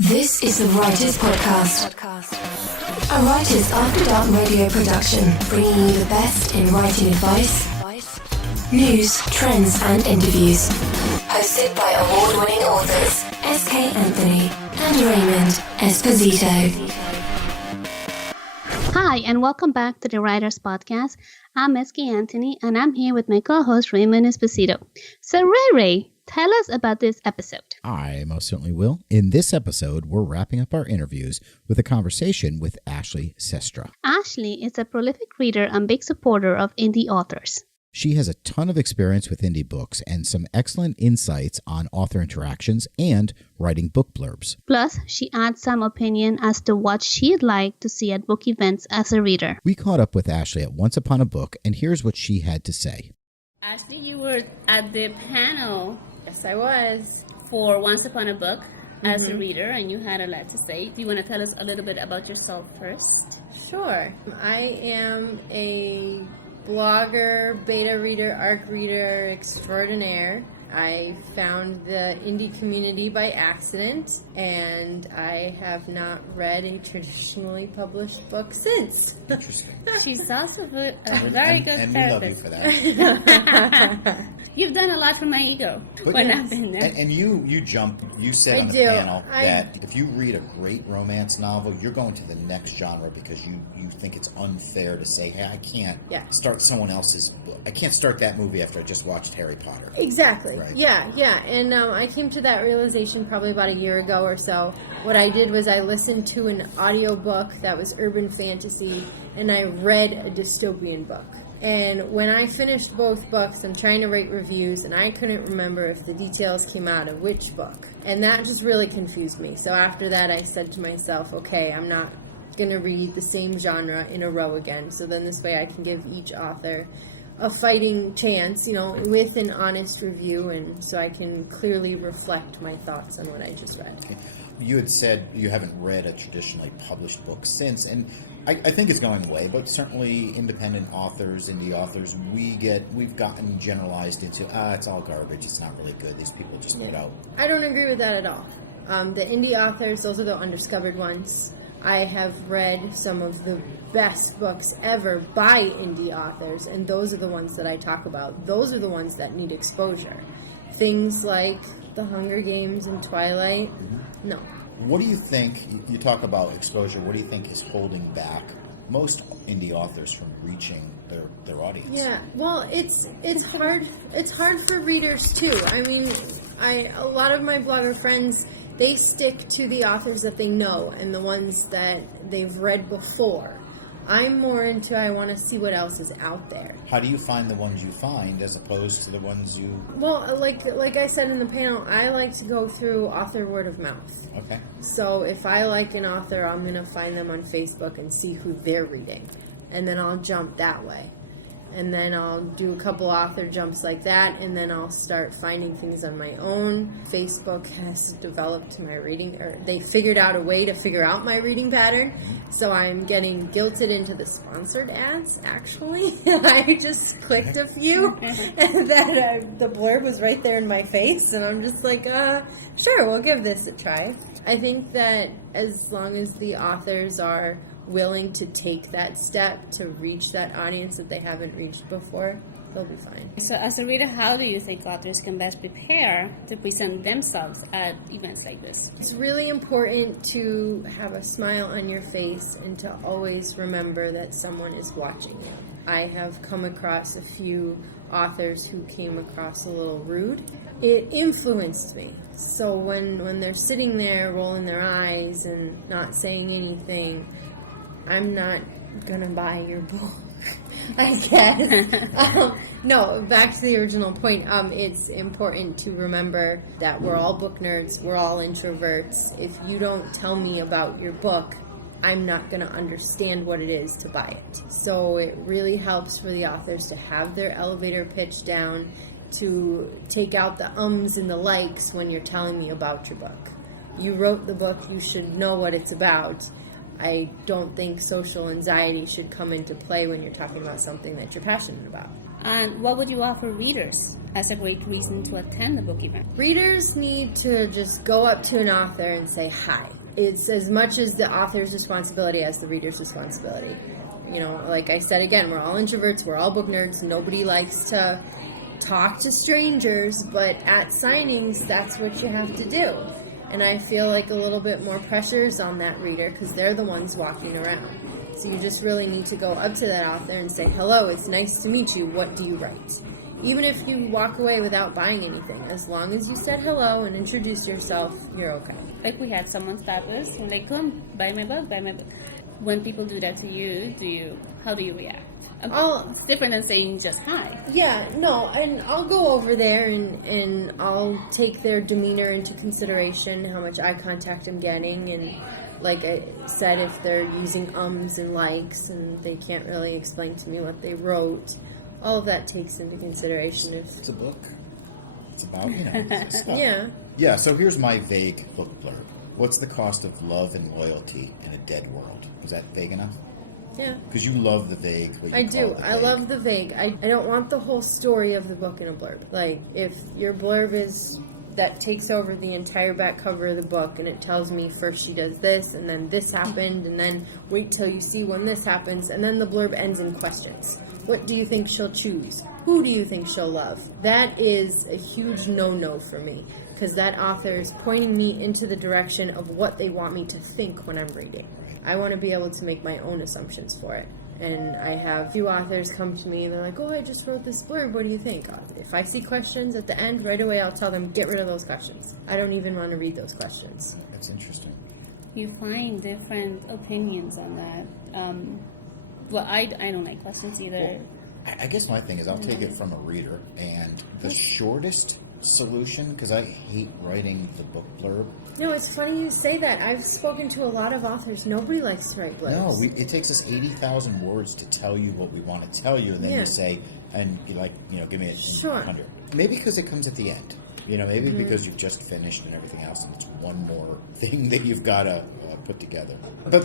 This is the Writers Podcast, a Writers After Dark radio production, bringing you the best in writing advice, news, trends, and interviews. Hosted by award-winning authors S.K. Anthony and Raymond Esposito. Hi, and welcome back to the Writers Podcast. I'm S.K. Anthony, and I'm here with my co-host Raymond Esposito. So, Ray, tell us about this episode. I most certainly will. In this episode, we're wrapping up our interviews with a conversation with Ashley Cestra. Ashley is a prolific reader and big supporter of indie authors. She has a ton of experience with indie books and some excellent insights on author interactions and writing book blurbs. Plus, she adds some opinion as to what she'd like to see at book events as a reader. We caught up with Ashley at Once Upon a Book, and here's what she had to say. Ashley, you were at the panel. Yes, I was. For Once Upon a Book as a reader, and you had a lot to say. Do you want to tell us a little bit about yourself first? Sure. I am a blogger, beta reader, ARC reader extraordinaire. I found the indie community by accident, and I have not read a traditionally published book since. Interesting. She's also a very good and therapist. we love you for that. You've done a lot for my ego when I've been there. And you jump. You said I on the do. panel that if you read a great romance novel, you're going to the next genre because you think it's unfair to say, hey, I can't start someone else's book. I can't start that movie after I just watched Harry Potter. Exactly. Right. Yeah. And I came to that realization probably about a year ago or so. What I did was I listened to an audiobook that was urban fantasy, and I read a dystopian book. And when I finished both books, I'm trying to write reviews, and I couldn't remember if the details came out of which book. And that just really confused me. So after that, I said to myself, okay, I'm not going to read the same genre in a row again. So then this way I can give each author a fighting chance, with an honest review, and so I can clearly reflect my thoughts on what I just read. You had said you haven't read a traditionally published book since, and I think it's going away, but certainly independent authors, indie authors, we've gotten generalized into, it's all garbage, it's not really good, these people just put out. I don't agree with that at all. The indie authors, those are the undiscovered ones. I have read some of the best books ever by indie authors, and those are the ones that I talk about. Those are the ones that need exposure. Things like The Hunger Games and Twilight, no. What do you think, you talk about exposure, what do you think is holding back most indie authors from reaching their audience? Yeah, well, it's hard for readers too. I mean, a lot of my blogger friends, they stick to the authors that they know and the ones that they've read before. I'm more into, I want to see what else is out there. How do you find the ones you find as opposed to the ones you... Well, like I said in the panel, I like to go through author word of mouth. Okay. So if I like an author, I'm going to find them on Facebook and see who they're reading. And then I'll jump that way. And then I'll do a couple author jumps like that, and then I'll start finding things on my own. Facebook has developed my reading, or they figured out a way to figure out my reading pattern. So I'm getting guilted into the sponsored ads, actually. I just clicked a few, and then the blurb was right there in my face, and I'm just like, sure, we'll give this a try. I think that as long as the authors are willing to take that step to reach that audience that they haven't reached before, they'll be fine. So as a reader, how do you think authors can best prepare to present themselves at events like this? It's really important to have a smile on your face and to always remember that someone is watching you. I have come across a few authors who came across a little rude. It influenced me. So when they're sitting there rolling their eyes and not saying anything, I'm not gonna buy your book, I guess. No, back to the original point. It's important to remember that we're all book nerds, we're all introverts. If you don't tell me about your book, I'm not gonna understand what it is to buy it. So it really helps for the authors to have their elevator pitch down, to take out the ums and the likes when you're telling me about your book. You wrote the book, you should know what it's about. I don't think social anxiety should come into play when you're talking about something that you're passionate about. And what would you offer readers as a great reason to attend a book event? Readers need to just go up to an author and say hi. It's as much as the author's responsibility as the reader's responsibility. You know, like I said again, we're all introverts, we're all book nerds, nobody likes to talk to strangers, but at signings, that's what you have to do. And I feel like a little bit more pressure is on that reader because they're the ones walking around. So you just really need to go up to that author and say, hello, it's nice to meet you, what do you write? Even if you walk away without buying anything, as long as you said hello and introduced yourself, you're okay. Like we had someone stop us when they come, buy my book. When people do that to you, how do you react? It's different than saying just hi. Yeah, no, and I'll go over there and I'll take their demeanor into consideration, how much eye contact I'm getting, and like I said, if they're using ums and likes and they can't really explain to me what they wrote, all of that takes into consideration. It's a book. It's about, stuff. Yeah. Yeah, so here's my vague book blurb. What's the cost of love and loyalty in a dead world? Is that vague enough? Yeah. Because you love the vague. I do. I love the vague. I don't want the whole story of the book in a blurb. Like, if your blurb is that takes over the entire back cover of the book and it tells me first she does this and then this happened and then wait till you see when this happens and then the blurb ends in questions. What do you think she'll choose? Who do you think she'll love? That is a huge no-no for me because that author is pointing me into the direction of what they want me to think when I'm reading. I want to be able to make my own assumptions for it. And I have a few authors come to me and they're like, oh, I just wrote this blurb, what do you think? If I see questions at the end, right away I'll tell them, get rid of those questions. I don't even want to read those questions. That's interesting. You find different opinions on that. Well, I don't like questions either. Well, I guess my thing is I'll take it from a reader, and the shortest solution, because I hate writing the book blurb. No, it's funny you say that. I've spoken to a lot of authors. Nobody likes to write blurbs. No, it takes us 80,000 words to tell you what we want to tell you, and then you say, and you give me a 100. Maybe because it comes at the end. Maybe because you've just finished and everything else, and it's one more thing that you've got to put together. But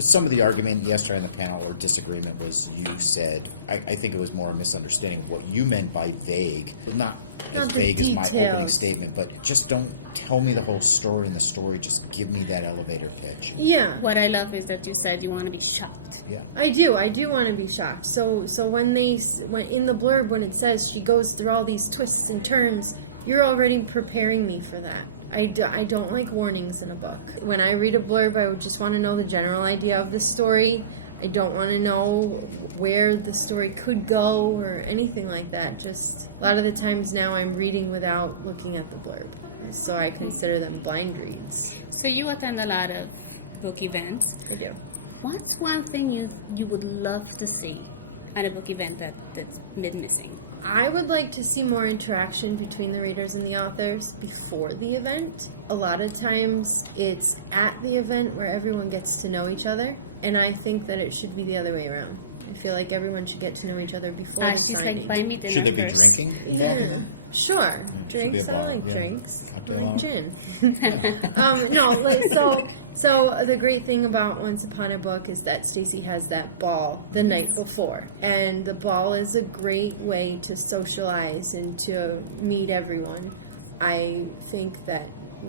some of the argument yesterday on the panel or disagreement was you said, I think it was more a misunderstanding of what you meant by vague. Not as vague as my opening statement, but just don't tell me the whole story in the story. Just give me that elevator pitch. Yeah. What I love is that you said you want to be shocked. Yeah. I do want to be shocked. So when in the blurb, when it says she goes through all these twists and turns, you're already preparing me for that. I don't like warnings in a book. When I read a blurb, I would just want to know the general idea of the story. I don't want to know where the story could go or anything like that. Just a lot of the times now I'm reading without looking at the blurb. So I consider them blind reads. So you attend a lot of book events. I do. What's one thing you would love to see at a book event that's been missing? I would like to see more interaction between the readers and the authors before the event. A lot of times it's at the event where everyone gets to know each other, and I think that it should be the other way around. I feel like everyone should get to know each other before the she's signing. like, buy me dinner Should they be first. drinking? Yeah, sure. Drinks, I like drinks. I like gin. So the great thing about Once Upon a Book is that Stacy has that ball the night before. And the ball is a great way to socialize and to meet everyone. I think that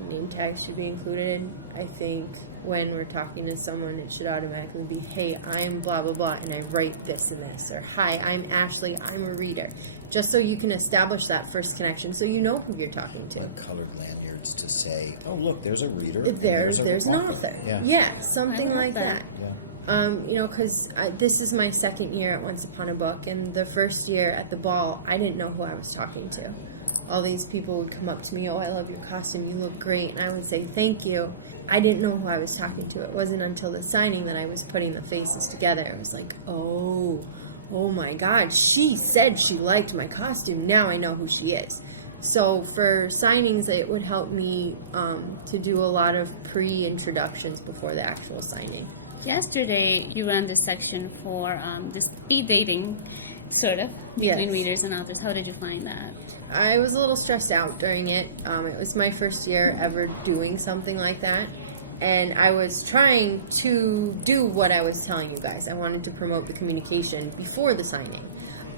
name tags should be included. I think when we're talking to someone, it should automatically be, hey, I'm blah, blah, blah, and I write this and this. Or, hi, I'm Ashley, I'm a reader. Just so you can establish that first connection so you know who you're talking to. Like colored lanyards to say, oh, look, there's a reader. There's an author. Yeah, something like that. Yeah. Because this is my second year at Once Upon a Book, and the first year at the ball, I didn't know who I was talking to. All these people would come up to me, oh, I love your costume, you look great, and I would say, thank you. I didn't know who I was talking to. It wasn't until the signing that I was putting the faces together. I was like, oh my God, she said she liked my costume, now I know who she is. So for signings, it would help me to do a lot of pre-introductions before the actual signing. Yesterday, you ran this section for the speed dating, sort of, between readers and authors. How did you find that? I was a little stressed out during it. It was my first year ever doing something like that. And I was trying to do what I was telling you guys. I wanted to promote the communication before the signing.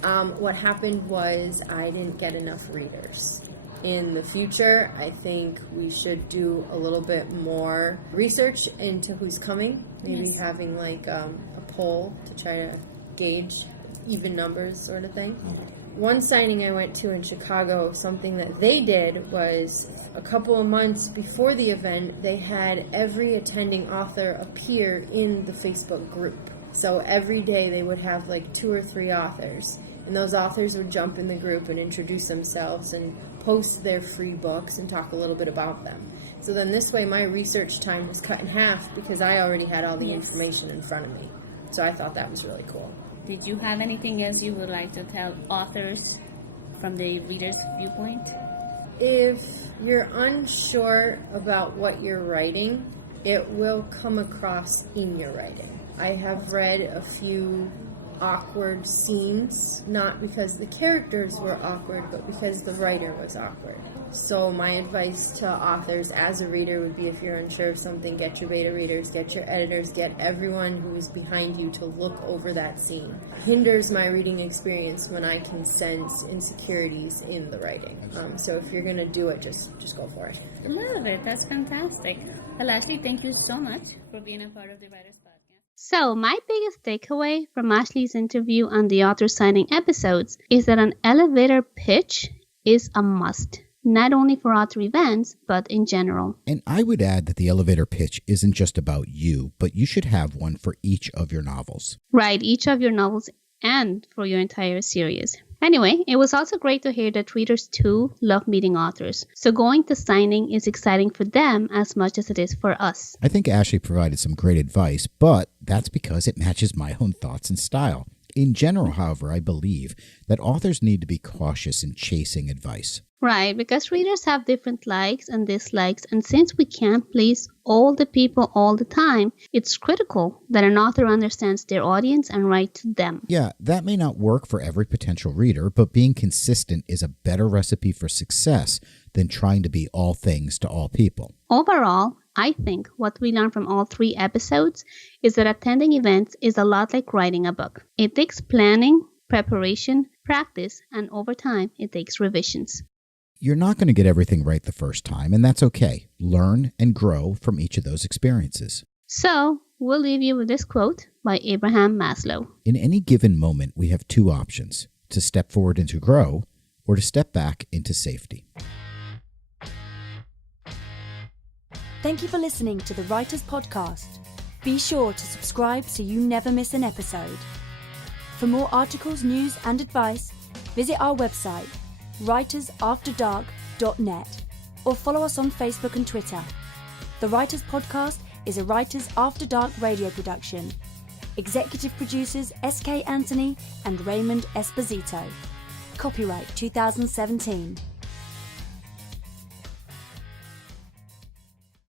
What happened was I didn't get enough readers. In the future, I think we should do a little bit more research into who's coming. Maybe having like a poll to try to gauge even numbers sort of thing. One signing I went to in Chicago, something that they did was a couple of months before the event, they had every attending author appear in the Facebook group. So every day they would have like 2 or 3 authors, and those authors would jump in the group and introduce themselves and post their free books and talk a little bit about them. So then this way my research time was cut in half because I already had all the information in front of me. So I thought that was really cool. Did you have anything else you would like to tell authors from the reader's viewpoint? If you're unsure about what you're writing, it will come across in your writing. I have read a few awkward scenes, not because the characters were awkward, but because the writer was awkward. So my advice to authors as a reader would be, if you're unsure of something, get your beta readers, get your editors, get everyone who's behind you to look over that scene. It hinders my reading experience when I can sense insecurities in the writing. So if you're going to do it, just go for it. I love it. That's fantastic. Well, Ashley, thank you so much for being a part of the Writers Podcast. So, my biggest takeaway from Ashley's interview on the author signing episodes is that an elevator pitch is a must, not only for author events, but in general. And I would add that the elevator pitch isn't just about you, but you should have one for each of your novels. Right, each of your novels and for your entire series. Anyway, it was also great to hear that readers too love meeting authors. So going to signing is exciting for them as much as it is for us. I think Ashley provided some great advice, but that's because it matches my own thoughts and style. In general, however, I believe that authors need to be cautious in chasing advice. Right, because readers have different likes and dislikes, and since we can't please all the people all the time, it's critical that an author understands their audience and write to them. Yeah, that may not work for every potential reader, but being consistent is a better recipe for success than trying to be all things to all people. Overall, I think what we learned from all 3 episodes is that attending events is a lot like writing a book. It takes planning, preparation, practice, and over time, it takes revisions. You're not going to get everything right the first time, and that's okay. Learn and grow from each of those experiences. So, we'll leave you with this quote by Abraham Maslow. In any given moment, we have 2 options: to step forward and to grow, or to step back into safety. Thank you for listening to the Writers Podcast. Be sure to subscribe so you never miss an episode. For more articles, news, and advice, visit our website, writersafterdark.net, or follow us on Facebook and Twitter. The Writers Podcast is a Writers After Dark radio production. Executive producers SK Anthony and Raymond Esposito. Copyright 2017.